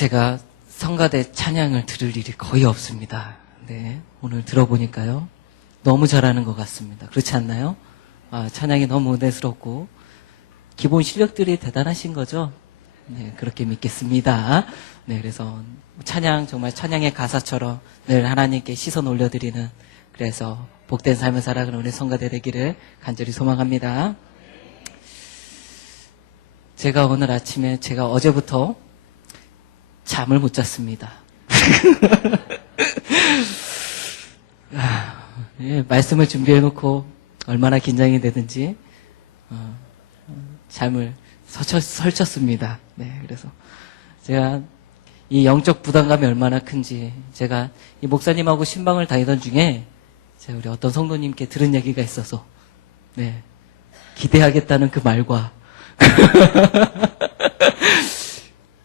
제가 성가대 찬양을 들을 일이 거의 없습니다. 네, 오늘 들어보니까요. 너무 잘하는 것 같습니다. 그렇지 않나요? 찬양이 너무 은혜스럽고 기본 실력들이 대단하신 거죠? 네, 그렇게 믿겠습니다. 네, 그래서 찬양, 정말 찬양의 가사처럼 늘 하나님께 시선 올려드리는, 그래서 복된 삶을 살아가는 우리 성가대 되기를 간절히 소망합니다. 제가 오늘 아침에, 제가 어제부터 잠을 못 잤습니다. 예, 말씀을 준비해놓고 얼마나 긴장이 되든지 잠을 설쳤습니다. 네, 그래서 제가 이 영적 부담감이 얼마나 큰지, 제가 이 목사님하고 신방을 다니던 중에 제가 우리 어떤 성도님께 들은 얘기가 있어서, 네, 기대하겠다는 그 말과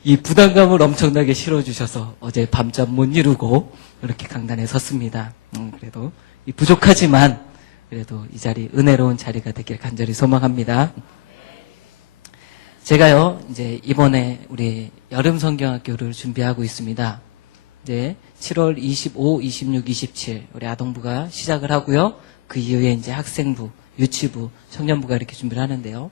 이 부담감을 엄청나게 실어주셔서 어제 밤잠 못 이루고 이렇게 강단에 섰습니다. 그래도 이 부족하지만 그래도 이 자리 은혜로운 자리가 되길 간절히 소망합니다. 제가요, 이제 이번에 우리 여름 성경학교를 준비하고 있습니다. 이제 7월 25, 26, 27 우리 아동부가 시작을 하고요. 그 이후에 이제 학생부, 유치부, 청년부가 이렇게 준비를 하는데요.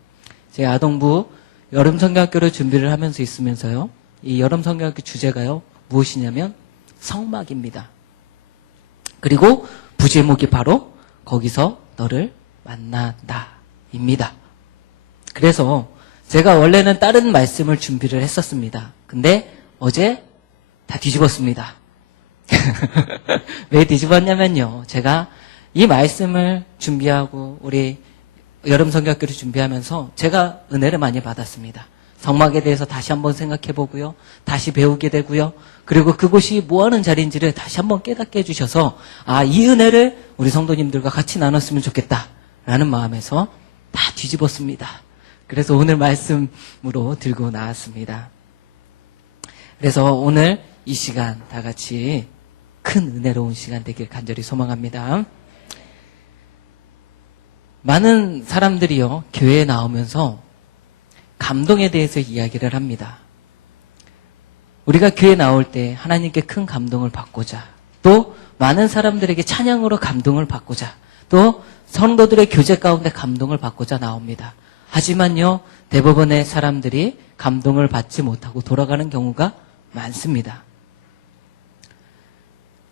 제 아동부 여름 성경학교를 준비를 하면서 있으면서요, 이 여름 성경학교 주제가요, 무엇이냐면 성막입니다. 그리고 부제목이 바로 거기서 너를 만난다입니다. 그래서 제가 원래는 다른 말씀을 준비를 했었습니다. 근데 어제 다 뒤집었습니다. 왜 뒤집었냐면요, 제가 이 말씀을 준비하고 우리 여름 성경학교를 준비하면서 제가 은혜를 많이 받았습니다. 성막에 대해서 다시 한번 생각해 보고요, 다시 배우게 되고요, 그리고 그곳이 뭐하는 자리인지를 다시 한번 깨닫게 해주셔서 이 은혜를 우리 성도님들과 같이 나눴으면 좋겠다라는 마음에서 다 뒤집었습니다. 그래서 오늘 말씀으로 들고 나왔습니다. 그래서 오늘 이 시간 다 같이 큰 은혜로운 시간 되길 간절히 소망합니다. 많은 사람들이요, 교회에 나오면서 감동에 대해서 이야기를 합니다. 우리가 교회에 나올 때 하나님께 큰 감동을 받고자, 또 많은 사람들에게 찬양으로 감동을 받고자, 또 성도들의 교제 가운데 감동을 받고자 나옵니다. 하지만요, 대부분의 사람들이 감동을 받지 못하고 돌아가는 경우가 많습니다.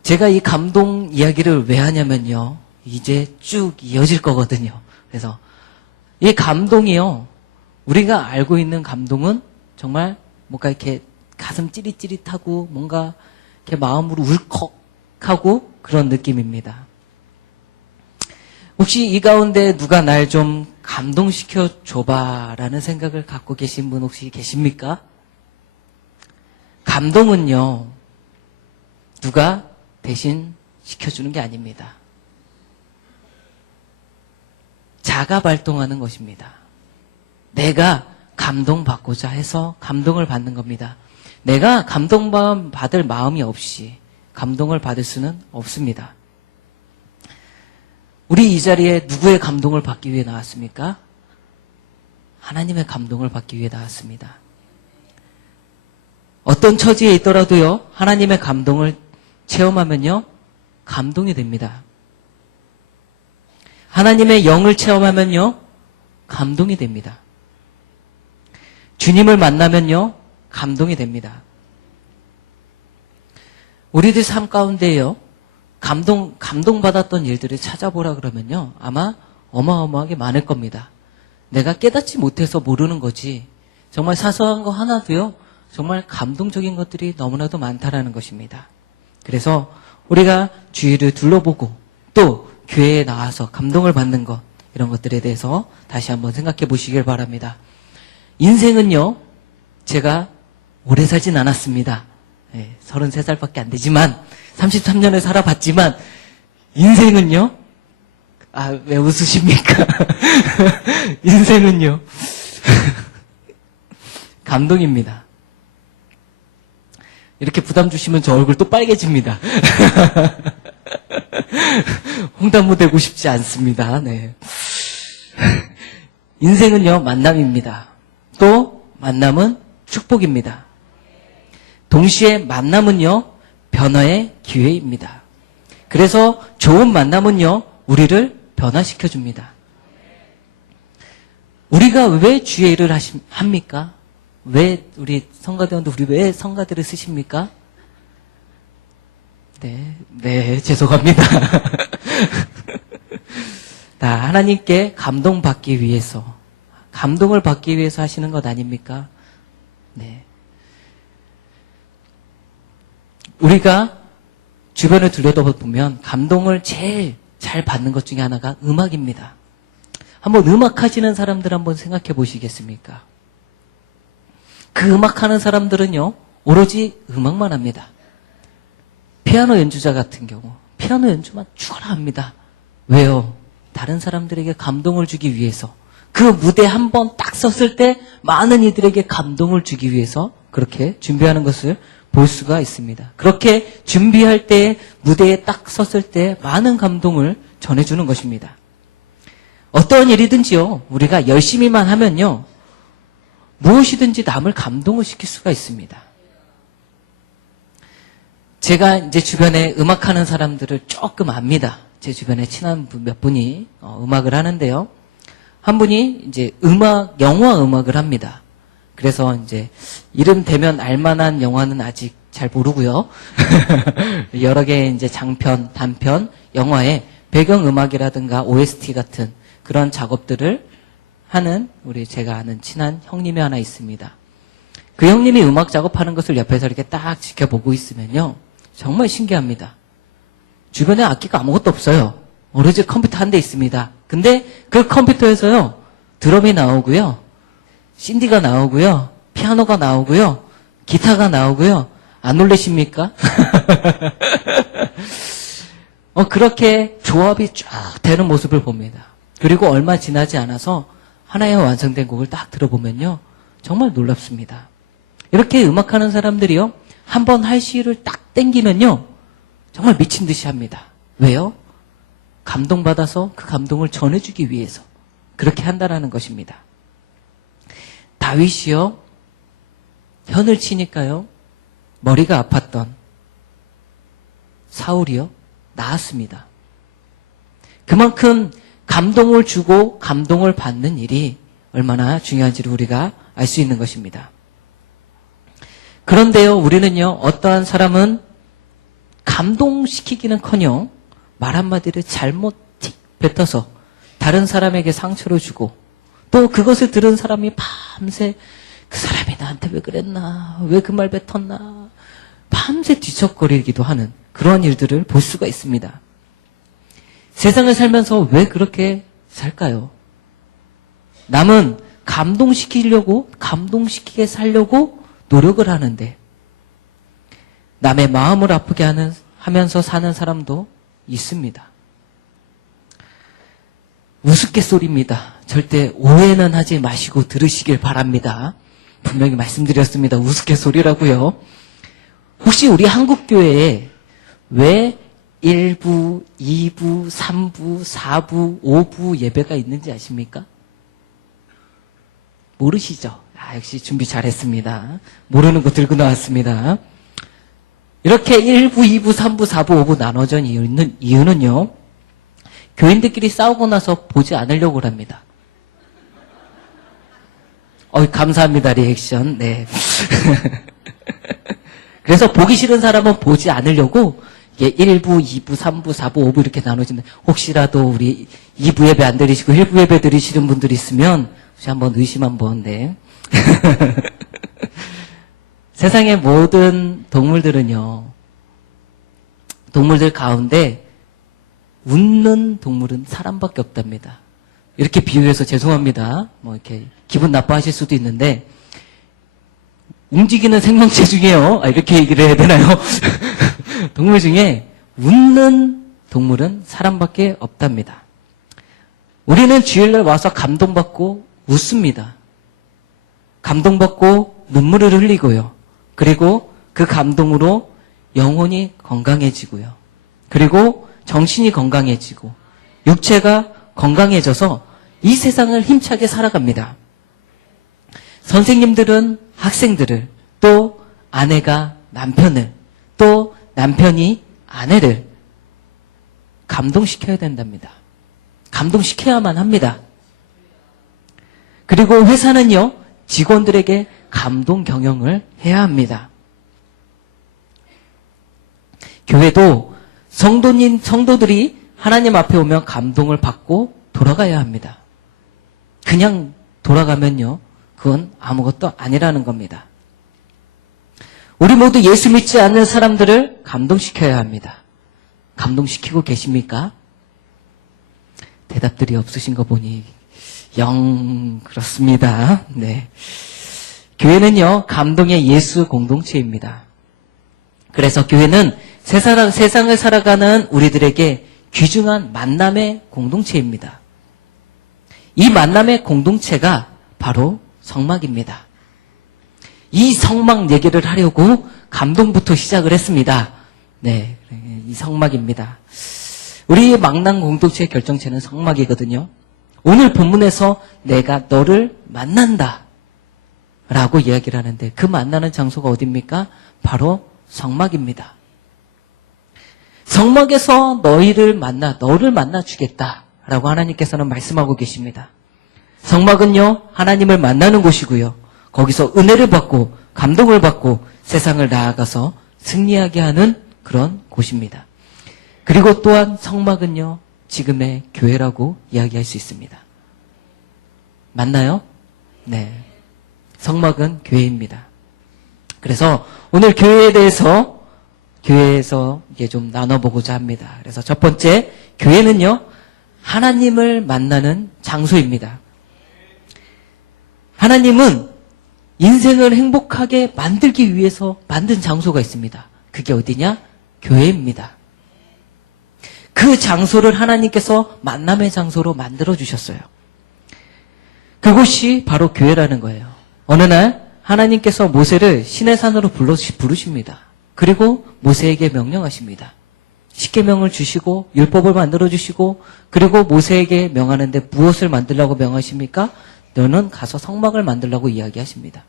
제가 이 감동 이야기를 왜 하냐면요, 이제 쭉 이어질 거거든요. 그래서 이 감동이요, 우리가 알고 있는 감동은 정말 뭔가 이렇게 가슴 찌릿찌릿하고 뭔가 이렇게 마음으로 울컥하고 그런 느낌입니다. 혹시 이 가운데 누가 날 좀 감동시켜 줘봐라는 생각을 갖고 계신 분 혹시 계십니까? 감동은요, 누가 대신 시켜주는 게 아닙니다. 자가 발동하는 것입니다. 내가 감동받고자 해서 감동을 받는 겁니다. 내가 감동받을 마음이 없이 감동을 받을 수는 없습니다. 우리 이 자리에 누구의 감동을 받기 위해 나왔습니까? 하나님의 감동을 받기 위해 나왔습니다. 어떤 처지에 있더라도요, 하나님의 감동을 체험하면요, 감동이 됩니다. 하나님의 영을 체험하면요, 감동이 됩니다. 주님을 만나면요, 감동이 됩니다. 우리들 삶 가운데요, 감동받았던 일들을 찾아보라 그러면요, 아마 어마어마하게 많을 겁니다. 내가 깨닫지 못해서 모르는 거지, 정말 사소한 거 하나도요, 정말 감동적인 것들이 너무나도 많다라는 것입니다. 그래서 우리가 주위를 둘러보고 또 교회에 나와서 감동을 받는 것, 이런 것들에 대해서 다시 한번 생각해 보시길 바랍니다. 인생은요, 제가 오래 살진 않았습니다. 33살밖에 안 되지만 33년을 살아봤지만 인생은요, 왜 웃으십니까? 인생은요 감동입니다. 이렇게 부담 주시면 저 얼굴 또 빨개집니다. 홍당무 되고 싶지 않습니다. 네. 인생은요, 만남입니다. 또 만남은 축복입니다. 동시에 만남은요, 변화의 기회입니다. 그래서 좋은 만남은요, 우리를 변화시켜줍니다. 우리가 왜 주의 일을 합니까? 왜 우리 성가대원도 우리 왜 성가들을 쓰십니까? 네, 죄송합니다. 하나님께 감동받기 위해서, 감동을 받기 위해서 하시는 것 아닙니까? 네. 우리가 주변을 들여다보면 감동을 제일 잘 받는 것 중에 하나가 음악입니다. 한번 음악하시는 사람들 한번 생각해 보시겠습니까? 그 음악하는 사람들은요, 오로지 음악만 합니다. 피아노 연주자 같은 경우, 피아노 연주만 죽어라 합니다. 왜요? 다른 사람들에게 감동을 주기 위해서, 그 무대 한 번 딱 섰을 때 많은 이들에게 감동을 주기 위해서 그렇게 준비하는 것을 볼 수가 있습니다. 그렇게 준비할 때, 무대에 딱 섰을 때 많은 감동을 전해주는 것입니다. 어떠한 일이든지요, 우리가 열심히만 하면요, 무엇이든지 남을 감동을 시킬 수가 있습니다. 제가 이제 주변에 음악하는 사람들을 조금 압니다. 제 주변에 친한 몇 분이 음악을 하는데요. 한 분이 이제 영화 음악을 합니다. 그래서 이제 이름 대면 알만한 영화는 아직 잘 모르고요. 여러 개의 이제 장편, 단편, 영화의 배경음악이라든가 OST 같은 그런 작업들을 하는 제가 아는 친한 형님이 하나 있습니다. 그 형님이 음악 작업하는 것을 옆에서 이렇게 딱 지켜보고 있으면요, 정말 신기합니다. 주변에 악기가 아무것도 없어요. 오로지 컴퓨터 한 대 있습니다. 근데 그 컴퓨터에서요, 드럼이 나오고요, 신디가 나오고요, 피아노가 나오고요, 기타가 나오고요. 안 놀라십니까? 그렇게 조합이 쫙 되는 모습을 봅니다. 그리고 얼마 지나지 않아서 하나의 완성된 곡을 딱 들어보면요, 정말 놀랍습니다. 이렇게 음악하는 사람들이요, 한번 할 시를 딱 땡기면요, 정말 미친 듯이 합니다. 왜요? 감동받아서 그 감동을 전해주기 위해서 그렇게 한다라는 것입니다. 다윗이요, 현을 치니까요, 머리가 아팠던 사울이요, 나았습니다. 그만큼 감동을 주고 감동을 받는 일이 얼마나 중요한지를 우리가 알 수 있는 것입니다. 그런데요, 우리는요, 어떠한 사람은 감동시키기는커녕 말 한마디를 잘못 뱉어서 다른 사람에게 상처를 주고, 또 그것을 들은 사람이 밤새 그 사람이 나한테 왜 그랬나, 왜 그 말 뱉었나, 밤새 뒤척거리기도 하는 그런 일들을 볼 수가 있습니다. 세상을 살면서 왜 그렇게 살까요? 남은 감동시키게 살려고 노력을 하는데, 남의 마음을 아프게 하면서 사는 사람도 있습니다. 우스갯소리입니다. 절대 오해는 하지 마시고 들으시길 바랍니다. 분명히 말씀드렸습니다. 우스갯소리라고요. 혹시 우리 한국교회에 왜 1부, 2부, 3부, 4부, 5부 예배가 있는지 아십니까? 모르시죠? 역시 준비 잘했습니다. 모르는 거 들고 나왔습니다. 이렇게 1부, 2부, 3부, 4부, 5부 나눠져 있는 이유는요, 교인들끼리 싸우고 나서 보지 않으려고 합니다. 감사합니다, 리액션. 네. 그래서 보기 싫은 사람은 보지 않으려고 이게 1부, 2부, 3부, 4부, 5부 이렇게 나눠지는데, 혹시라도 우리 2부 예배 안 드리시고 1부 예배 드리시는 분들 있으면 혹시 한번 의심 한번. 네. 세상의 모든 동물들은요, 동물들 가운데 웃는 동물은 사람밖에 없답니다. 이렇게 비유해서 죄송합니다. 이렇게 기분 나빠하실 수도 있는데, 움직이는 생명체 중에요, 이렇게 얘기를 해야 되나요? 동물 중에 웃는 동물은 사람밖에 없답니다. 우리는 주일날 와서 감동받고 웃습니다. 감동받고 눈물을 흘리고요. 그리고 그 감동으로 영혼이 건강해지고요. 그리고 정신이 건강해지고 육체가 건강해져서 이 세상을 힘차게 살아갑니다. 선생님들은 학생들을, 또 아내가 남편을, 또 남편이 아내를 감동시켜야 된답니다. 감동시켜야만 합니다. 그리고 회사는요, 직원들에게 감동 경영을 해야 합니다. 교회도 성도들이 하나님 앞에 오면 감동을 받고 돌아가야 합니다. 그냥 돌아가면요, 그건 아무것도 아니라는 겁니다. 우리 모두 예수 믿지 않는 사람들을 감동시켜야 합니다. 감동시키고 계십니까? 대답들이 없으신 거 보니 그렇습니다. 네. 교회는요, 감동의 예수 공동체입니다. 그래서 교회는 세상을 살아가는 우리들에게 귀중한 만남의 공동체입니다. 이 만남의 공동체가 바로 성막입니다. 이 성막 얘기를 하려고 감동부터 시작을 했습니다. 네, 이 성막입니다. 우리의 만남 공동체의 결정체는 성막이거든요. 오늘 본문에서 내가 너를 만난다 라고 이야기를 하는데 그 만나는 장소가 어디입니까? 바로 성막입니다. 성막에서 너를 만나 주겠다 라고 하나님께서는 말씀하고 계십니다. 성막은요, 하나님을 만나는 곳이고요. 거기서 은혜를 받고 감동을 받고 세상을 나아가서 승리하게 하는 그런 곳입니다. 그리고 또한 성막은요, 지금의 교회라고 이야기할 수 있습니다. 맞나요? 네. 성막은 교회입니다. 그래서 오늘 교회에서 이게 좀 나눠보고자 합니다. 그래서 첫 번째, 교회는요, 하나님을 만나는 장소입니다. 하나님은 인생을 행복하게 만들기 위해서 만든 장소가 있습니다. 그게 어디냐? 교회입니다. 그 장소를 하나님께서 만남의 장소로 만들어주셨어요. 그곳이 바로 교회라는 거예요. 어느 날 하나님께서 모세를 시내산으로 부르십니다. 그리고 모세에게 명령하십니다. 십계명을 주시고 율법을 만들어주시고 그리고 모세에게 명하는데 무엇을 만들라고 명하십니까? 너는 가서 성막을 만들라고 이야기하십니다.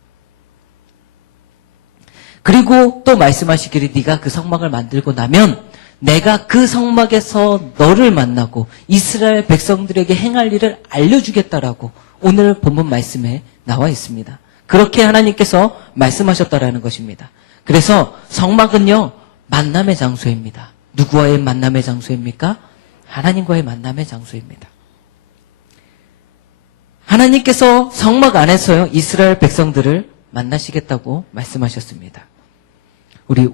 그리고 또 말씀하시기를 네가 그 성막을 만들고 나면 내가 그 성막에서 너를 만나고 이스라엘 백성들에게 행할 일을 알려주겠다라고 오늘 본문 말씀에 나와 있습니다. 그렇게 하나님께서 말씀하셨다라는 것입니다. 그래서 성막은요, 만남의 장소입니다. 누구와의 만남의 장소입니까? 하나님과의 만남의 장소입니다. 하나님께서 성막 안에서요, 이스라엘 백성들을 만나시겠다고 말씀하셨습니다. 우리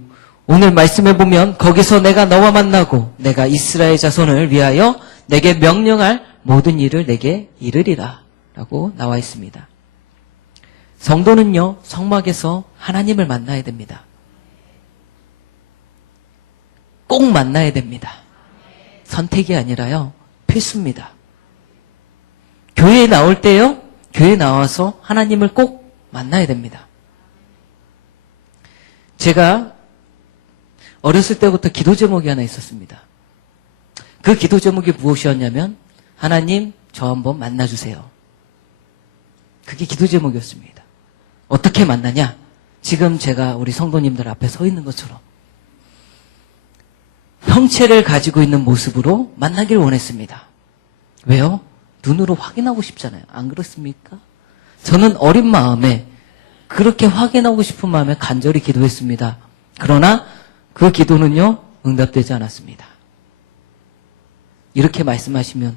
오늘 말씀에 보면 거기서 내가 너와 만나고 내가 이스라엘 자손을 위하여 내게 명령할 모든 일을 내게 이르리라 라고 나와 있습니다. 성도는요, 성막에서 하나님을 만나야 됩니다. 꼭 만나야 됩니다. 선택이 아니라요, 필수입니다. 교회에 나올 때요, 교회에 나와서 하나님을 꼭 만나야 됩니다. 제가 어렸을 때부터 기도 제목이 하나 있었습니다. 그 기도 제목이 무엇이었냐면 하나님, 저 한번 만나주세요. 그게 기도 제목이었습니다. 어떻게 만나냐? 지금 제가 우리 성도님들 앞에 서 있는 것처럼 형체를 가지고 있는 모습으로 만나길 원했습니다. 왜요? 눈으로 확인하고 싶잖아요. 안 그렇습니까? 저는 어린 마음에 그렇게 확인하고 싶은 마음에 간절히 기도했습니다. 그러나 그 기도는요, 응답되지 않았습니다. 이렇게 말씀하시면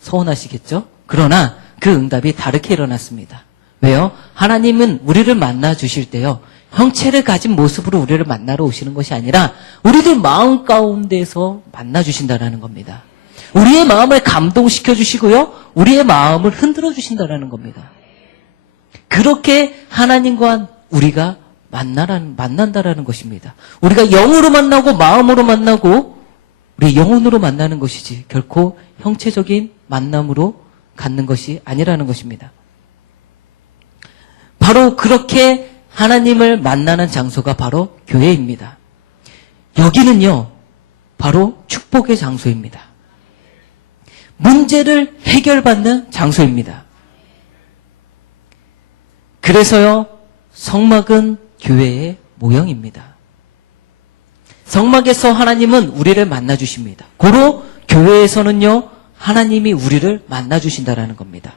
서운하시겠죠? 그러나 그 응답이 다르게 일어났습니다. 왜요? 하나님은 우리를 만나 주실 때요, 형체를 가진 모습으로 우리를 만나러 오시는 것이 아니라 우리들 마음 가운데서 만나 주신다는 겁니다. 우리의 마음을 감동시켜 주시고요, 우리의 마음을 흔들어 주신다는 겁니다. 그렇게 하나님과 우리가 만난다라는 것입니다. 우리가 영으로 만나고 마음으로 만나고 우리 영혼으로 만나는 것이지 결코 형체적인 만남으로 갖는 것이 아니라는 것입니다. 바로 그렇게 하나님을 만나는 장소가 바로 교회입니다. 여기는요, 바로 축복의 장소입니다. 문제를 해결받는 장소입니다. 그래서요, 성막은 교회의 모형입니다. 성막에서 하나님은 우리를 만나주십니다. 고로 교회에서는요, 하나님이 우리를 만나주신다라는 겁니다.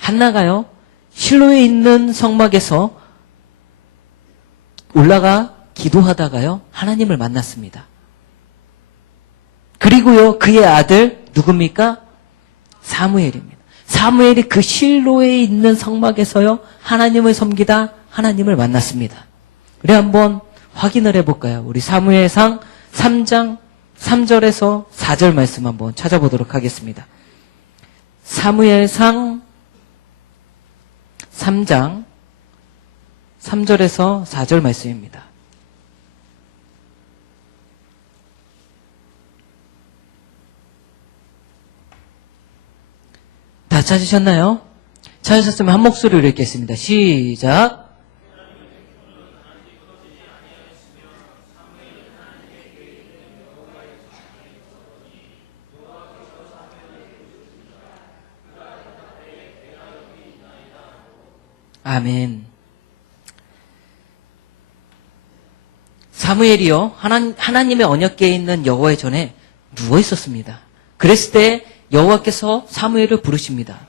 한나가요, 실로에 있는 성막에서 올라가 기도하다가요, 하나님을 만났습니다. 그리고요, 그의 아들 누굽니까? 사무엘입니다. 사무엘이 그 실로에 있는 성막에서요, 하나님을 섬기다 하나님을 만났습니다. 우리 한번 확인을 해볼까요? 우리 사무엘상 3장 3절에서 4절 말씀 한번 찾아보도록 하겠습니다. 사무엘상 3장 3절에서 4절 말씀입니다. 다 찾으셨나요? 찾으셨으면 한 목소리로 읽겠습니다. 시작. 아멘. 사무엘이요, 하나님의 언약궤에 있는 여호와의 전에 누워 있었습니다. 그랬을 때 여호와께서 사무엘을 부르십니다.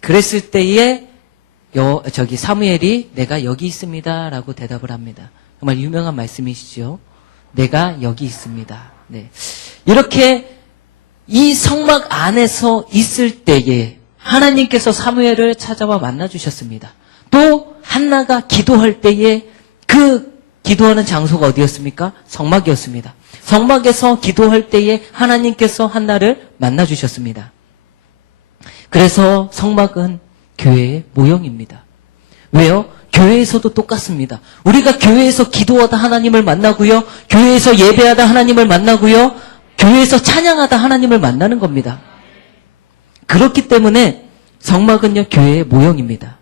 그랬을 때에 사무엘이 내가 여기 있습니다 라고 대답을 합니다. 정말 유명한 말씀이시죠. 내가 여기 있습니다. 네. 이렇게 이 성막 안에서 있을 때에 하나님께서 사무엘을 찾아와 만나주셨습니다. 또 한나가 기도할 때에 그 기도하는 장소가 어디였습니까? 성막이었습니다. 성막에서 기도할 때에 하나님께서 한나를 만나주셨습니다. 그래서 성막은 교회의 모형입니다. 왜요? 교회에서도 똑같습니다. 우리가 교회에서 기도하다 하나님을 만나고요. 교회에서 예배하다 하나님을 만나고요. 교회에서 찬양하다 하나님을 만나는 겁니다. 그렇기 때문에 성막은요, 교회의 모형입니다.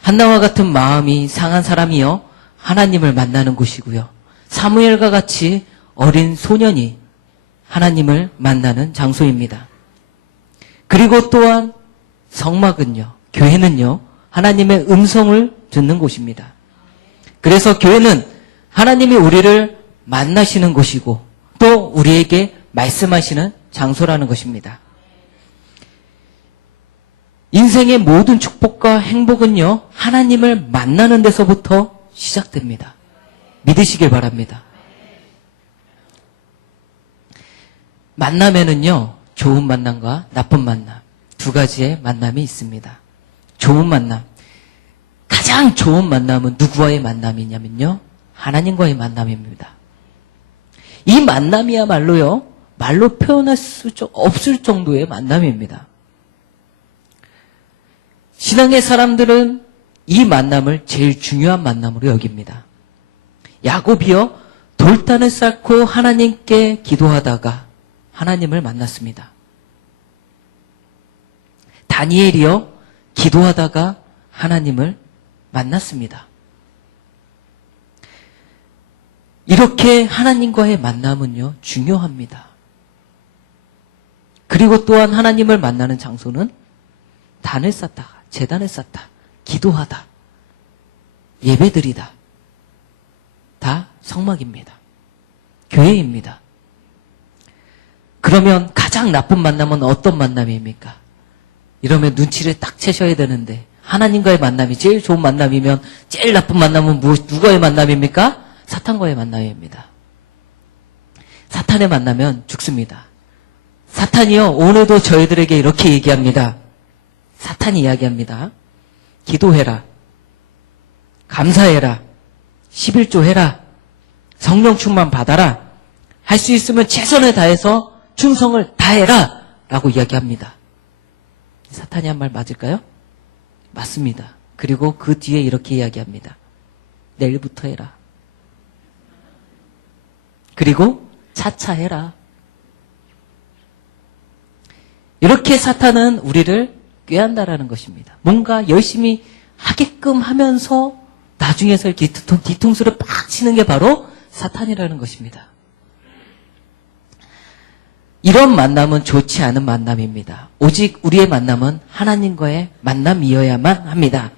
한나와 같은 마음이 상한 사람이요, 하나님을 만나는 곳이고요. 사무엘과 같이 어린 소년이 하나님을 만나는 장소입니다. 그리고 또한 성막은요, 교회는요, 하나님의 음성을 듣는 곳입니다. 그래서 교회는 하나님이 우리를 만나시는 곳이고 또 우리에게 말씀하시는 장소라는 것입니다. 인생의 모든 축복과 행복은요, 하나님을 만나는 데서부터 시작됩니다. 믿으시길 바랍니다. 만남에는요, 좋은 만남과 나쁜 만남, 두 가지의 만남이 있습니다. 좋은 만남. 가장 좋은 만남은 누구와의 만남이냐면요, 하나님과의 만남입니다. 이 만남이야말로요, 말로 표현할 수 없을 정도의 만남입니다. 신앙의 사람들은 이 만남을 제일 중요한 만남으로 여깁니다. 야곱이요, 돌단을 쌓고 하나님께 기도하다가 하나님을 만났습니다. 다니엘이요, 기도하다가 하나님을 만났습니다. 이렇게 하나님과의 만남은요, 중요합니다. 그리고 또한 하나님을 만나는 장소는 단을 쌓다가, 제단을 쌓다, 기도하다, 예배드리다, 다 성막입니다. 교회입니다. 그러면 가장 나쁜 만남은 어떤 만남입니까? 이러면 눈치를 딱 채셔야 되는데, 하나님과의 만남이 제일 좋은 만남이면 제일 나쁜 만남은 누구와의 만남입니까? 사탄과의 만남입니다. 사탄의 만나면 죽습니다. 사탄이요, 오늘도 저희들에게 이렇게 얘기합니다. 사탄이 이야기합니다. 기도해라. 감사해라. 11조 해라. 성령 충만 받아라. 할 수 있으면 최선을 다해서 충성을 다해라. 라고 이야기합니다. 사탄이 한 말 맞을까요? 맞습니다. 그리고 그 뒤에 이렇게 이야기합니다. 내일부터 해라. 그리고 차차 해라. 이렇게 사탄은 우리를 꾀한다라는 것입니다. 뭔가 열심히 하게끔 하면서 나중에서 뒤통수를 팍 치는 게 바로 사탄이라는 것입니다. 이런 만남은 좋지 않은 만남입니다. 오직 우리의 만남은 하나님과의 만남이어야만 합니다.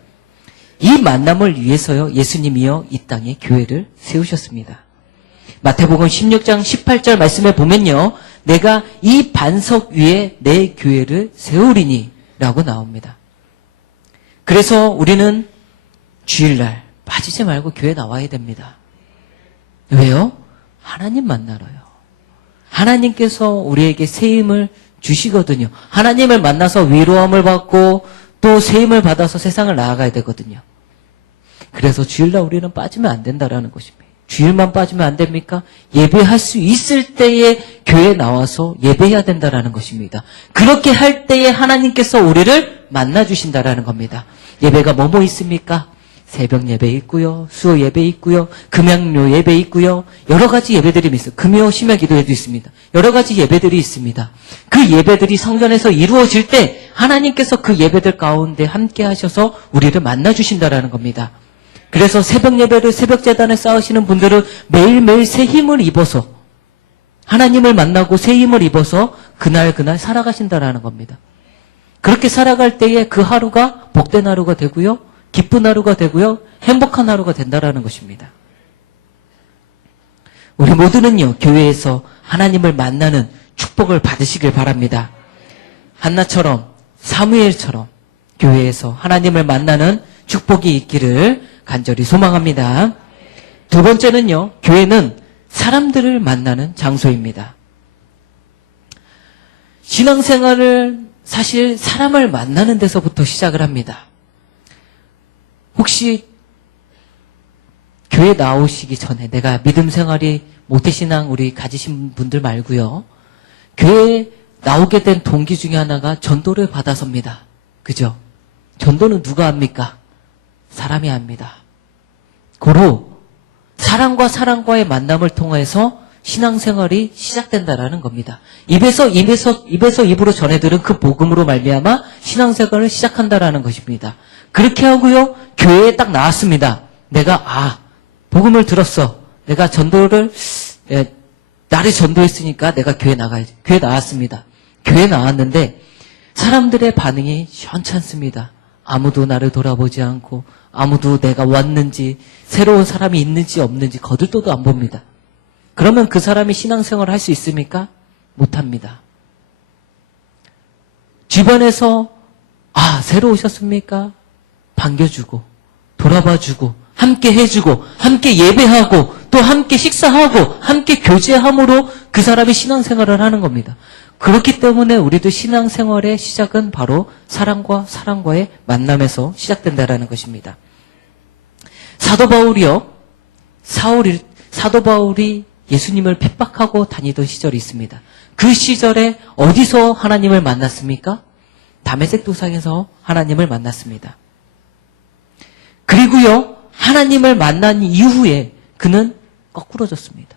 이 만남을 위해서요, 예수님이요, 이 땅에 교회를 세우셨습니다. 마태복음 16장 18절 말씀에 보면요, 내가 이 반석 위에 내 교회를 세우리니 라고 나옵니다. 그래서 우리는 주일날 빠지지 말고 교회 나와야 됩니다. 왜요? 하나님 만나러요. 하나님께서 우리에게 세임을 주시거든요. 하나님을 만나서 위로함을 받고 또 세임을 받아서 세상을 나아가야 되거든요. 그래서 주일날 우리는 빠지면 안 된다라는 것입니다. 주일만 빠지면 안 됩니까? 예배할 수 있을 때에 교회에 나와서 예배해야 된다라는 것입니다. 그렇게 할 때에 하나님께서 우리를 만나주신다라는 겁니다. 예배가 뭐뭐 있습니까? 새벽 예배 있고요. 수요 예배 있고요. 금양료 예배 있고요. 여러 가지 예배들이 있어요. 금요 심야 기도회도 있습니다. 여러 가지 예배들이 있습니다. 그 예배들이 성전에서 이루어질 때 하나님께서 그 예배들 가운데 함께 하셔서 우리를 만나주신다라는 겁니다. 그래서 새벽 예배를 새벽 제단에 쌓으시는 분들은 매일매일 새 힘을 입어서 하나님을 만나고 새 힘을 입어서 그날 살아가신다라는 겁니다. 그렇게 살아갈 때에 그 하루가 복된 하루가 되고요. 기쁜 하루가 되고요. 행복한 하루가 된다라는 것입니다. 우리 모두는요, 교회에서 하나님을 만나는 축복을 받으시길 바랍니다. 한나처럼, 사무엘처럼 교회에서 하나님을 만나는 축복이 있기를 간절히 소망합니다. 두 번째는요, 교회는 사람들을 만나는 장소입니다. 신앙생활을 사실 사람을 만나는 데서부터 시작을 합니다. 혹시 교회 나오시기 전에 내가 믿음 생활이 모태신앙 우리 가지신 분들 말고요. 교회에 나오게 된 동기 중에 하나가 전도를 받아서입니다. 그죠? 전도는 누가 합니까? 사람이 합니다. 고로 사람과 사람과의 만남을 통해서 신앙생활이 시작된다라는 겁니다. 입에서 입으로 전해들은 그 복음으로 말미암아 신앙생활을 시작한다라는 것입니다. 그렇게 하고요, 교회에 딱 나왔습니다. 내가 복음을 들었어. 내가 전도를 나를 전도했으니까 내가 교회 나가야지. 교회 나왔습니다. 교회 나왔는데 사람들의 반응이 시원찮습니다. 아무도 나를 돌아보지 않고 아무도 내가 왔는지 새로운 사람이 있는지 없는지 거들떠도 안 봅니다. 그러면 그 사람이 신앙생활을 할 수 있습니까? 못합니다. 주변에서 새로 오셨습니까? 반겨주고 돌아봐주고 함께 해주고 함께 예배하고 또 함께 식사하고 함께 교제함으로 그 사람이 신앙생활을 하는 겁니다. 그렇기 때문에 우리도 신앙생활의 시작은 바로 사람과 사람과의 만남에서 시작된다라는 것입니다. 사도 바울이 예수님을 핍박하고 다니던 시절이 있습니다. 그 시절에 어디서 하나님을 만났습니까? 다메섹 도상에서 하나님을 만났습니다. 그리고요, 하나님을 만난 이후에 그는 거꾸러졌습니다.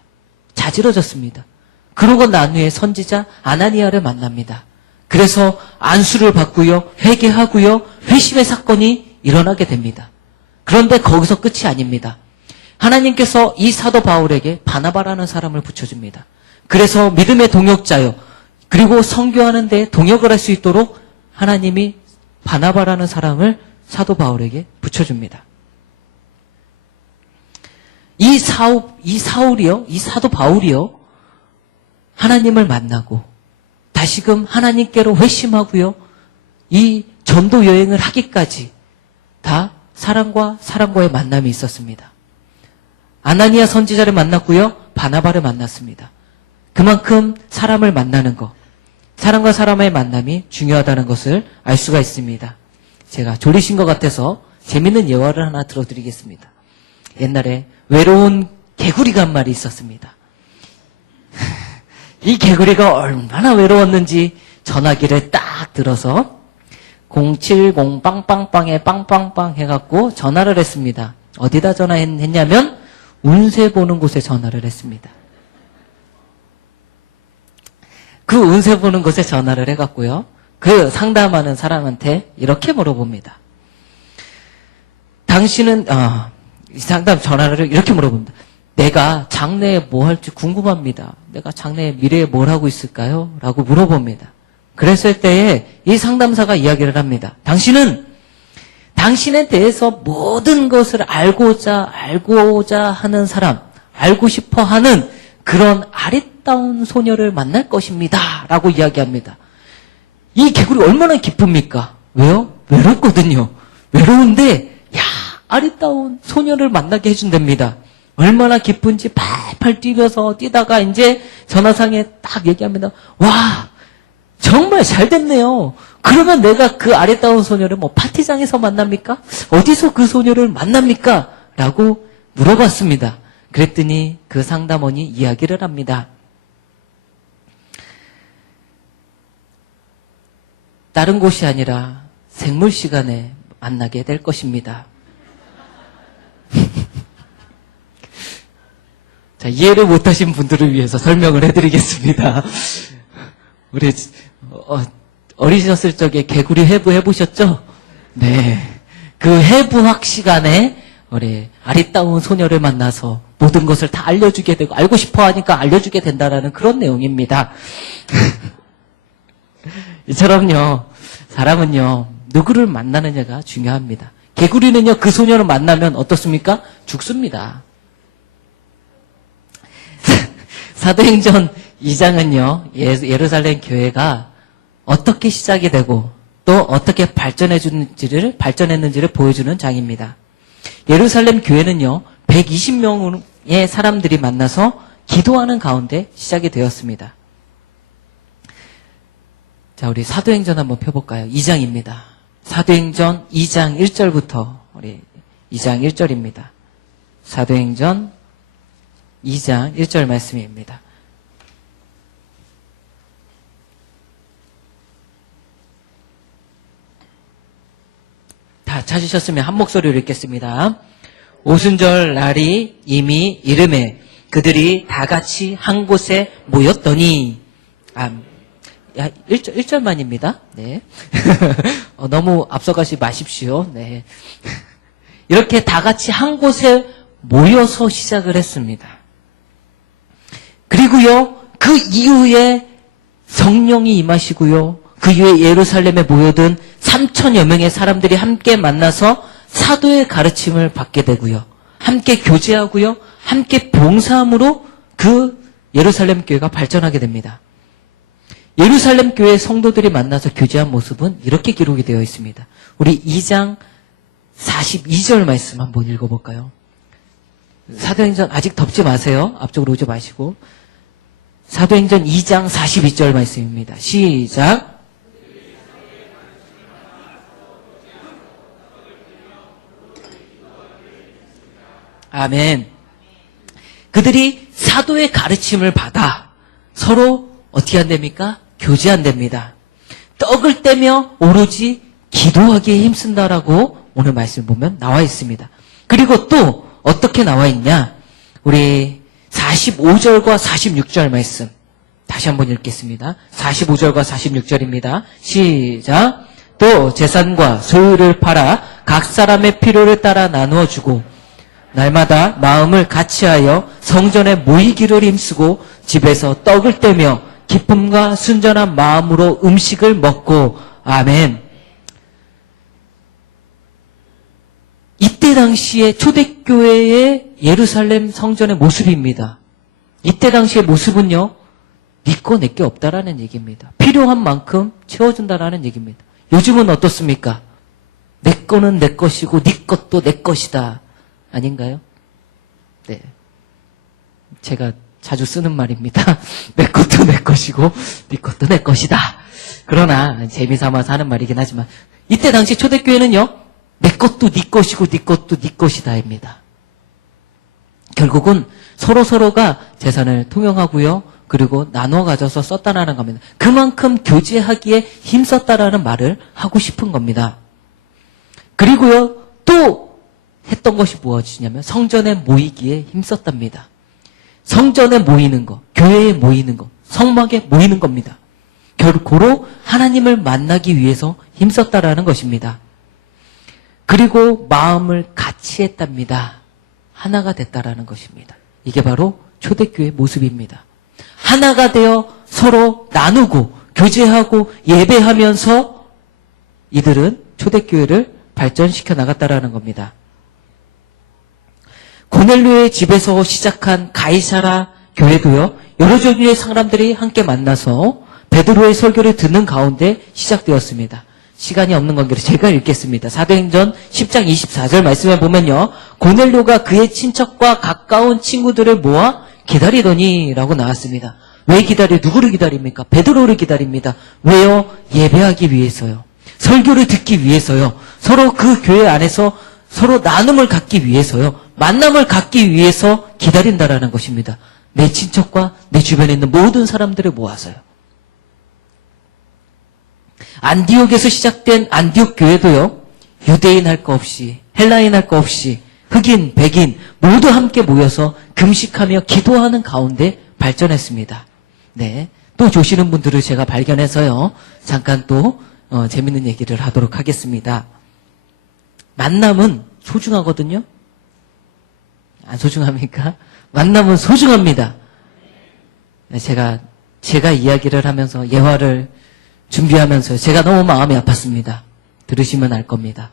자지러졌습니다. 그러고 난 후에 선지자 아나니아를 만납니다. 그래서 안수를 받고요, 회개하고요, 회심의 사건이 일어나게 됩니다. 그런데 거기서 끝이 아닙니다. 하나님께서 이 사도 바울에게 바나바라는 사람을 붙여줍니다. 그래서 믿음의 동역자요, 그리고 선교하는 데 동역을 할 수 있도록 하나님이 바나바라는 사람을 사도 바울에게 붙여줍니다. 이 사도 바울이요, 하나님을 만나고 다시금 하나님께로 회심하고요, 이 전도 여행을 하기까지 다 사람과 사람과의 만남이 있었습니다. 아나니아 선지자를 만났고요, 바나바를 만났습니다. 그만큼 사람을 만나는 것, 사람과 사람의 만남이 중요하다는 것을 알 수가 있습니다. 제가 졸리신 것 같아서 재밌는 예화를 하나 들어드리겠습니다. 옛날에 외로운 개구리가 한 마리 있었습니다. 이 개구리가 얼마나 외로웠는지 전화기를 딱 들어서 070 빵빵빵에 빵빵빵 해갖고 전화를 했습니다. 어디다 전화했냐면 운세 보는 곳에 전화를 했습니다. 그 운세 보는 곳에 전화를 해갖고요, 그 상담하는 사람한테 이렇게 물어봅니다. 당신은 이 상담 전화를 이렇게 물어봅니다. 내가 장래에 뭐 할지 궁금합니다. 내가 장래에 미래에 뭘 하고 있을까요? 라고 물어봅니다. 그랬을 때에 이 상담사가 이야기를 합니다. 당신은 당신에 대해서 모든 것을 알고자 하는 사람, 알고 싶어 하는 그런 아리따운 소녀를 만날 것입니다. 라고 이야기합니다. 이 개구리 얼마나 기쁩니까? 왜요? 외롭거든요. 외로운데, 아리따운 소녀를 만나게 해준답니다. 얼마나 기쁜지 팔팔 뛰다가 이제 전화상에 딱 얘기합니다. 와, 정말 잘 됐네요. 그러면 내가 그 아리따운 소녀를 파티장에서 만납니까? 어디서 그 소녀를 만납니까? 라고 물어봤습니다. 그랬더니 그 상담원이 이야기를 합니다. 다른 곳이 아니라 생물 시간에 만나게 될 것입니다. 자, 이해를 못하신 분들을 위해서 설명을 해드리겠습니다. 우리 어리셨을 적에 개구리 해부 해보셨죠? 네. 그 해부학 시간에 우리 아리따운 소녀를 만나서 모든 것을 다 알려주게 되고 알고 싶어 하니까 알려주게 된다라는 그런 내용입니다. 이처럼요. 사람은요. 누구를 만나느냐가 중요합니다. 개구리는요. 그 소녀를 만나면 어떻습니까? 죽습니다. 사도행전 2장은요. 예루살렘 교회가 어떻게 시작이 되고 또 어떻게 발전했는지를 보여주는 장입니다. 예루살렘 교회는요. 120명의 사람들이 만나서 기도하는 가운데 시작이 되었습니다. 자, 우리 사도행전 한번 펴볼까요? 2장입니다. 사도행전 2장 1절부터 우리 2장 1절입니다. 사도행전 2장 1절 말씀입니다. 다 찾으셨으면 한 목소리로 읽겠습니다. 오순절 날이 이미 이름에 그들이 다 같이 한 곳에 모였더니 1절만입니다. 네. 너무 앞서가지 마십시오. 네. 이렇게 다 같이 한 곳에 모여서 시작을 했습니다. 그리고요, 그 이후에 성령이 임하시고요, 그 이후에 예루살렘에 모여든 3천여 명의 사람들이 함께 만나서 사도의 가르침을 받게 되고요, 함께 교제하고요, 함께 봉사함으로 그 예루살렘 교회가 발전하게 됩니다. 예루살렘 교회 성도들이 만나서 교제한 모습은 이렇게 기록이 되어 있습니다. 우리 2장 42절 말씀 한번 읽어볼까요? 사도행전 아직 덮지 마세요. 앞쪽으로 오지 마시고. 사도행전 2장 42절 말씀입니다. 시작. 아멘. 그들이 사도의 가르침을 받아 서로 어떻게 한답니까? 교제한답니다. 떡을 떼며 오로지 기도하기에 힘쓴다라고 오늘 말씀 보면 나와 있습니다. 그리고 또 어떻게 나와 있냐? 우리 45절과 46절 말씀 다시 한번 읽겠습니다. 45절과 46절입니다. 시작. 또 재산과 소유를 팔아 각 사람의 필요를 따라 나누어 주고 날마다 마음을 같이하여 성전에 모이기를 힘쓰고 집에서 떡을 떼며 기쁨과 순전한 마음으로 음식을 먹고 아멘. 이때 당시의 초대교회의 예루살렘 성전의 모습입니다. 이때 당시의 모습은요, 네 거 내 게 없다라는 얘기입니다. 필요한 만큼 채워준다라는 얘기입니다. 요즘은 어떻습니까? 내 거는 내 것이고 네 것도 내 것이다. 아닌가요? 네. 제가 자주 쓰는 말입니다. 내 것도 내 것이고 네 것도 내 것이다. 그러나 재미삼아서 하는 말이긴 하지만 이때 당시 초대교회는요, 내 것도 네 것이고 네 것도 네 것이다입니다. 결국은 서로가 재산을 통용하고요, 그리고 나눠 가져서 썼다라는 겁니다. 그만큼 교제하기에 힘썼다라는 말을 하고 싶은 겁니다. 그리고요, 또 했던 것이 무엇이냐면 성전에 모이기에 힘썼답니다. 성전에 모이는 것, 교회에 모이는 것, 성막에 모이는 겁니다. 결국으로 하나님을 만나기 위해서 힘썼다라는 것입니다. 그리고 마음을 같이 했답니다. 하나가 됐다라는 것입니다. 이게 바로 초대교회의 모습입니다. 하나가 되어 서로 나누고 교제하고 예배하면서 이들은 초대교회를 발전시켜 나갔다라는 겁니다. 고넬료의 집에서 시작한 가이사라 교회도요, 여러 종류의 사람들이 함께 만나서 베드로의 설교를 듣는 가운데 시작되었습니다. 시간이 없는 관계로 제가 읽겠습니다. 사도행전 10장 24절 말씀에 보면요, 고넬료가 그의 친척과 가까운 친구들을 모아 기다리더니 라고 나왔습니다. 왜 누구를 기다립니까? 베드로를 기다립니다. 왜요? 예배하기 위해서요. 설교를 듣기 위해서요. 서로 그 교회 안에서 서로 나눔을 갖기 위해서요. 만남을 갖기 위해서 기다린다라는 것입니다. 내 친척과 내 주변에 있는 모든 사람들을 모아서요. 안디옥에서 시작된 안디옥 교회도요, 유대인 할 거 없이, 헬라인 할 거 없이, 흑인, 백인 모두 함께 모여서 금식하며 기도하는 가운데 발전했습니다. 네, 또 조시는 분들을 제가 발견해서요, 잠깐 또 재밌는 얘기를 하도록 하겠습니다. 만남은 소중하거든요. 안 소중합니까? 만남은 소중합니다. 제가 이야기를 하면서 예화를 준비하면서 제가 너무 마음이 아팠습니다. 들으시면 알 겁니다.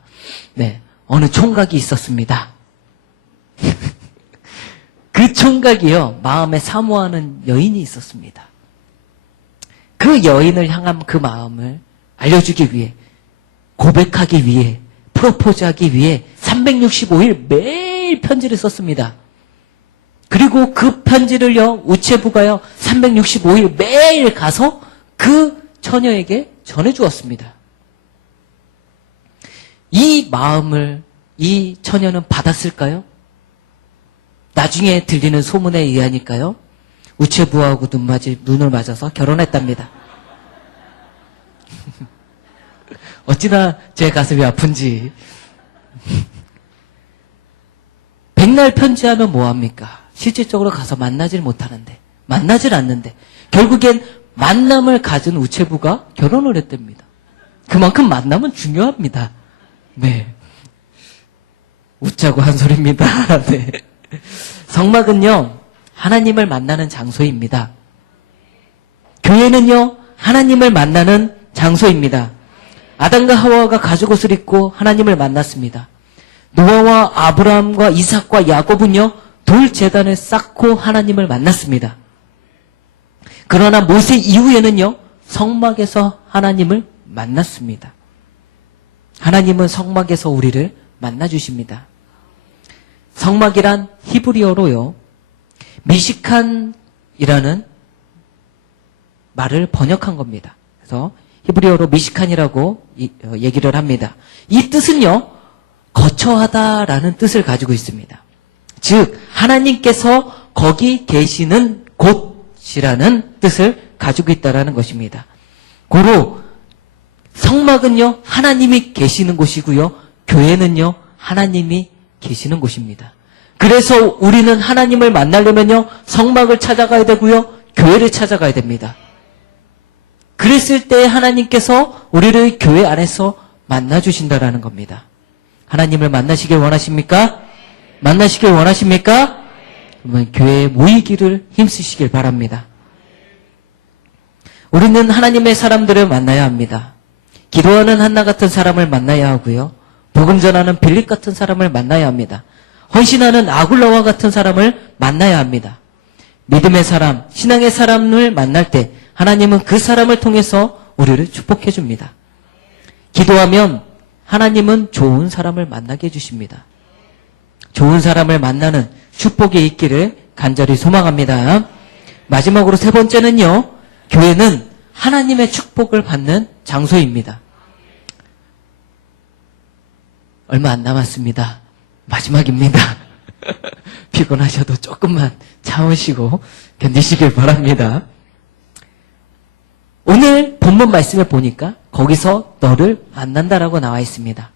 네, 어느 총각이 있었습니다. 그 총각이요, 마음에 사모하는 여인이 있었습니다. 그 여인을 향한 그 마음을 알려주기 위해, 고백하기 위해, 프로포즈하기 위해 365일 매일 편지를 썼습니다. 그리고 그 편지를요, 우체부가요, 365일 매일 가서 그 처녀에게 전해주었습니다. 이 마음을 이 처녀는 받았을까요? 나중에 들리는 소문에 의하니까요, 우체부하고 눈을 맞아서 결혼했답니다. 어찌나 제 가슴이 아픈지. 백날 편지하면 뭐합니까? 실질적으로 가서 만나질 못하는데, 만나질 않는데, 결국엔 만남을 가진 우체부가 결혼을 했답니다. 그만큼 만남은 중요합니다. 네. 웃자고 한 소리입니다. 네. 성막은요, 하나님을 만나는 장소입니다. 교회는요, 하나님을 만나는 장소입니다. 아담과 하와가 가죽 옷을 입고 하나님을 만났습니다. 노아와 아브라함과 이삭과 야곱은요, 돌 제단을 쌓고 하나님을 만났습니다. 그러나 모세 이후에는요, 성막에서 하나님을 만났습니다. 하나님은 성막에서 우리를 만나주십니다. 성막이란 히브리어로요, 미시칸이라는 말을 번역한 겁니다. 그래서 히브리어로 미시칸이라고 얘기를 합니다. 이 뜻은요, 거처하다라는 뜻을 가지고 있습니다. 즉, 하나님께서 거기 계시는 곳이라는 뜻을 가지고 있다라는 것입니다. 고로 성막은요, 하나님이 계시는 곳이고요, 교회는요, 하나님이 계시는 곳입니다. 그래서 우리는 하나님을 만나려면요, 성막을 찾아가야 되고요, 교회를 찾아가야 됩니다. 그랬을 때 하나님께서 우리를 교회 안에서 만나주신다라는 겁니다. 하나님을 만나시길 원하십니까? 만나시길 원하십니까? 그러면 교회에 모이기를 힘쓰시길 바랍니다. 우리는 하나님의 사람들을 만나야 합니다. 기도하는 한나 같은 사람을 만나야 하고요, 복음 전하는 빌립 같은 사람을 만나야 합니다. 헌신하는 아굴라와 같은 사람을 만나야 합니다. 믿음의 사람, 신앙의 사람을 만날 때 하나님은 그 사람을 통해서 우리를 축복해 줍니다. 기도하면 하나님은 좋은 사람을 만나게 해주십니다. 좋은 사람을 만나는 축복이 있기를 간절히 소망합니다. 마지막으로 세 번째는요, 교회는 하나님의 축복을 받는 장소입니다. 얼마 안 남았습니다. 마지막입니다. 피곤하셔도 조금만 참으시고 견디시길 바랍니다. 오늘 본문 말씀을 보니까 거기서 너를 만난다라고 나와 있습니다.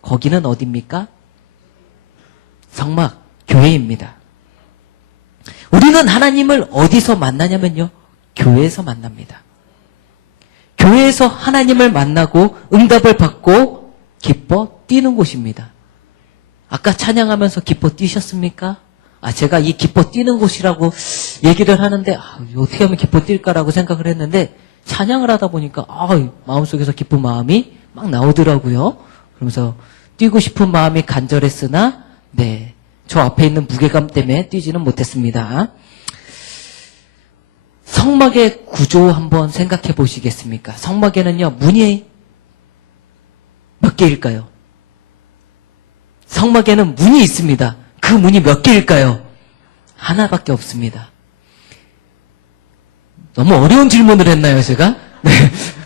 거기는 어디입니까? 성막, 교회입니다. 우리는 하나님을 어디서 만나냐면요, 교회에서 만납니다. 교회에서 하나님을 만나고 응답을 받고 기뻐 뛰는 곳입니다. 아까 찬양하면서 기뻐 뛰셨습니까? 제가 이 기뻐 뛰는 곳이라고 얘기를 하는데 어떻게 하면 기뻐 뛸까라고 생각을 했는데 찬양을 하다 보니까 마음속에서 기쁜 마음이 막 나오더라고요. 그러면서 뛰고 싶은 마음이 간절했으나 네, 저 앞에 있는 무게감 때문에 뛰지는 못했습니다. 성막의 구조 한번 생각해 보시겠습니까? 성막에는요, 문이 몇 개일까요? 성막에는 문이 있습니다. 그 문이 몇 개일까요? 하나밖에 없습니다. 너무 어려운 질문을 했나요, 제가? 네,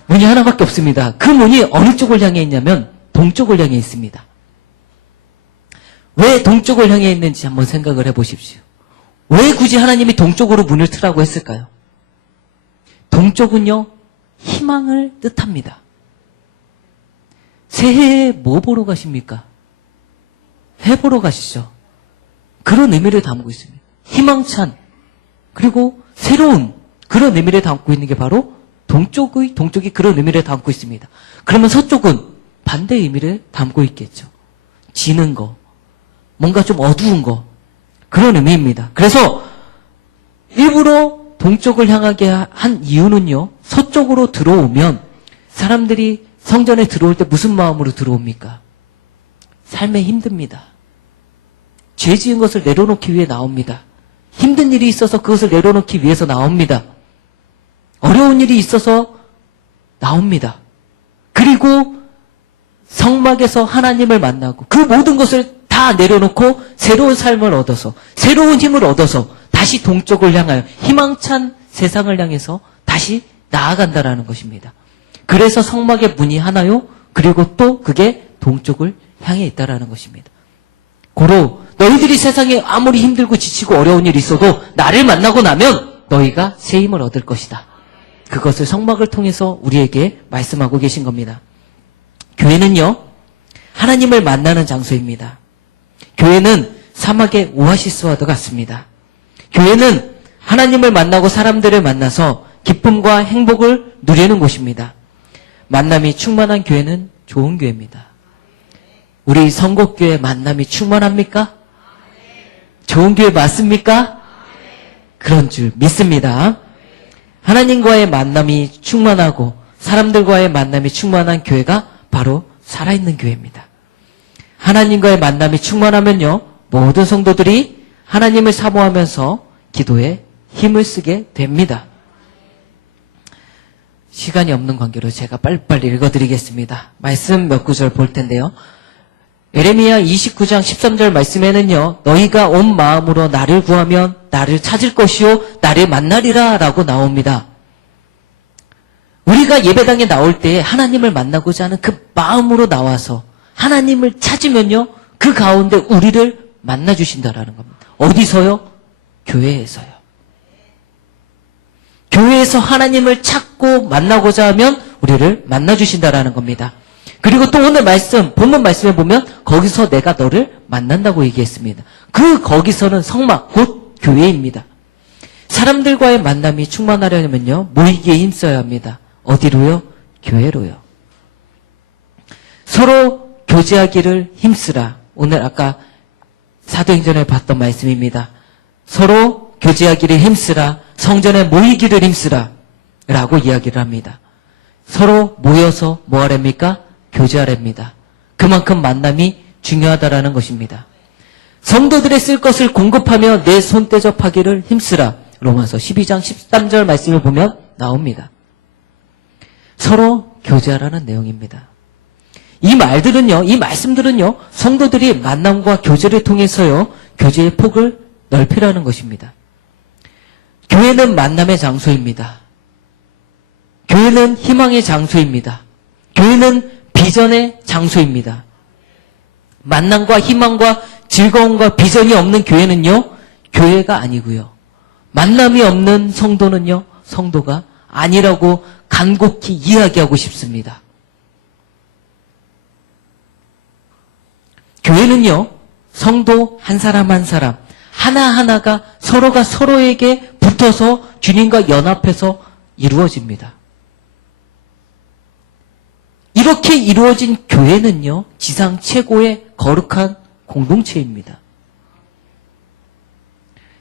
문이 하나밖에 없습니다. 그 문이 어느 쪽을 향해 있냐면 동쪽을 향해 있습니다. 왜 동쪽을 향해 있는지 한번 생각을 해보십시오. 왜 굳이 하나님이 동쪽으로 문을 트라고 했을까요? 동쪽은요, 희망을 뜻합니다. 새해에 뭐 보러 가십니까? 해 보러 가시죠. 그런 의미를 담고 있습니다. 희망찬, 그리고 새로운 그런 의미를 담고 있는 게 바로 동쪽이 그런 의미를 담고 있습니다. 그러면 서쪽은 반대의 의미를 담고 있겠죠. 지는 거, 뭔가 좀 어두운 거, 그런 의미입니다. 그래서 일부러 동쪽을 향하게 한 이유는요, 서쪽으로 들어오면 사람들이 성전에 들어올 때 무슨 마음으로 들어옵니까? 삶에 힘듭니다. 죄 지은 것을 내려놓기 위해 나옵니다. 힘든 일이 있어서 그것을 내려놓기 위해서 나옵니다. 어려운 일이 있어서 나옵니다. 그리고 성막에서 하나님을 만나고 그 모든 것을 다 내려놓고 새로운 삶을 얻어서 새로운 힘을 얻어서 다시 동쪽을 향하여 희망찬 세상을 향해서 다시 나아간다라는 것입니다. 그래서 성막의 문이 하나요. 그리고 또 그게 동쪽을 향해 있다라는 것입니다. 고로 너희들이 세상에 아무리 힘들고 지치고 어려운 일이 있어도 나를 만나고 나면 너희가 새 힘을 얻을 것이다. 그것을 성막을 통해서 우리에게 말씀하고 계신 겁니다. 교회는요, 하나님을 만나는 장소입니다. 교회는 사막의 오아시스와도 같습니다. 교회는 하나님을 만나고 사람들을 만나서 기쁨과 행복을 누리는 곳입니다. 만남이 충만한 교회는 좋은 교회입니다. 우리 성곡교회 만남이 충만합니까? 좋은 교회 맞습니까? 그런 줄 믿습니다. 하나님과의 만남이 충만하고 사람들과의 만남이 충만한 교회가 바로 살아있는 교회입니다. 하나님과의 만남이 충만하면요, 모든 성도들이 하나님을 사모하면서 기도에 힘을 쓰게 됩니다. 시간이 없는 관계로 제가 빨리빨리 읽어드리겠습니다. 말씀 몇 구절 볼 텐데요. 예레미야 29장 13절 말씀에는요, 너희가 온 마음으로 나를 구하면 나를 찾을 것이요 나를 만나리라 라고 나옵니다. 우리가 예배당에 나올 때 하나님을 만나고자 하는 그 마음으로 나와서 하나님을 찾으면요, 그 가운데 우리를 만나주신다라는 겁니다. 어디서요? 교회에서요. 교회에서 하나님을 찾고 만나고자 하면 우리를 만나주신다라는 겁니다. 그리고 또 오늘 말씀, 본문 말씀에 보면 거기서 내가 너를 만난다고 얘기했습니다. 그 거기서는 성막, 곧 교회입니다. 사람들과의 만남이 충만하려면요, 모이기에 힘써야 합니다. 어디로요? 교회로요. 서로 교제하기를 힘쓰라. 오늘 아까 사도행전에 봤던 말씀입니다. 서로 교제하기를 힘쓰라. 성전에 모이기를 힘쓰라. 라고 이야기를 합니다. 서로 모여서 뭐 하랍니까? 교제하랍니다. 그만큼 만남이 중요하다라는 것입니다. 성도들의 쓸 것을 공급하며 내 손대접하기를 힘쓰라. 로마서 12장 13절 말씀을 보면 나옵니다. 서로 교제하라는 내용입니다. 이 말들은요, 이 말씀들은요, 성도들이 만남과 교제를 통해서요, 교제의 폭을 넓히라는 것입니다. 교회는 만남의 장소입니다. 교회는 희망의 장소입니다. 교회는 비전의 장소입니다. 만남과 희망과 즐거움과 비전이 없는 교회는요, 교회가 아니고요. 만남이 없는 성도는요, 성도가 아니라고 간곡히 이야기하고 싶습니다. 교회는요, 성도 한 사람 한 사람, 하나하나가 서로가 서로에게 붙어서 주님과 연합해서 이루어집니다. 이렇게 이루어진 교회는요, 지상 최고의 거룩한 공동체입니다.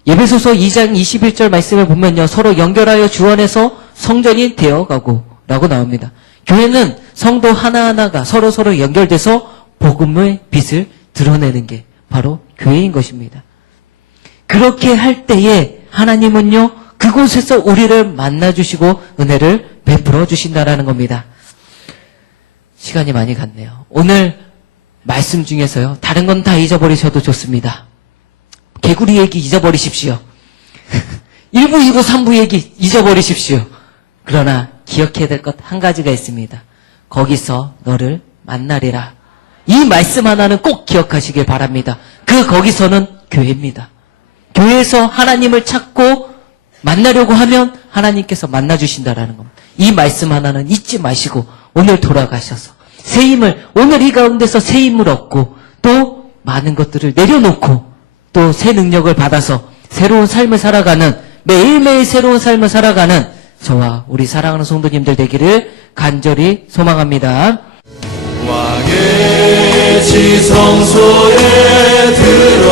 에베소서 2장 21절 말씀을 보면요, 서로 연결하여 주 안에서 성전이 되어가고 라고 나옵니다. 교회는 성도 하나하나가 서로 연결돼서 복음의 빛을 드러내는 게 바로 교회인 것입니다. 그렇게 할 때에 하나님은요, 그곳에서 우리를 만나주시고 은혜를 베풀어 주신다라는 겁니다. 시간이 많이 갔네요. 오늘 말씀 중에서요, 다른 건 다 잊어버리셔도 좋습니다. 개구리 얘기 잊어버리십시오. 1부, 2부, 3부 얘기 잊어버리십시오. 그러나 기억해야 될 것 한 가지가 있습니다. 거기서 너를 만나리라. 이 말씀 하나는 꼭 기억하시길 바랍니다. 거기서는 교회입니다. 교회에서 하나님을 찾고 만나려고 하면 하나님께서 만나주신다라는 겁니다. 이 말씀 하나는 잊지 마시고 오늘 돌아가셔서 새 힘을, 오늘 이 가운데서 새 힘을 얻고 또 많은 것들을 내려놓고 또 새 능력을 받아서 새로운 삶을 살아가는, 매일매일 새로운 삶을 살아가는 저와 우리 사랑하는 성도님들 되기를 간절히 소망합니다. 왕의 지성소에 들어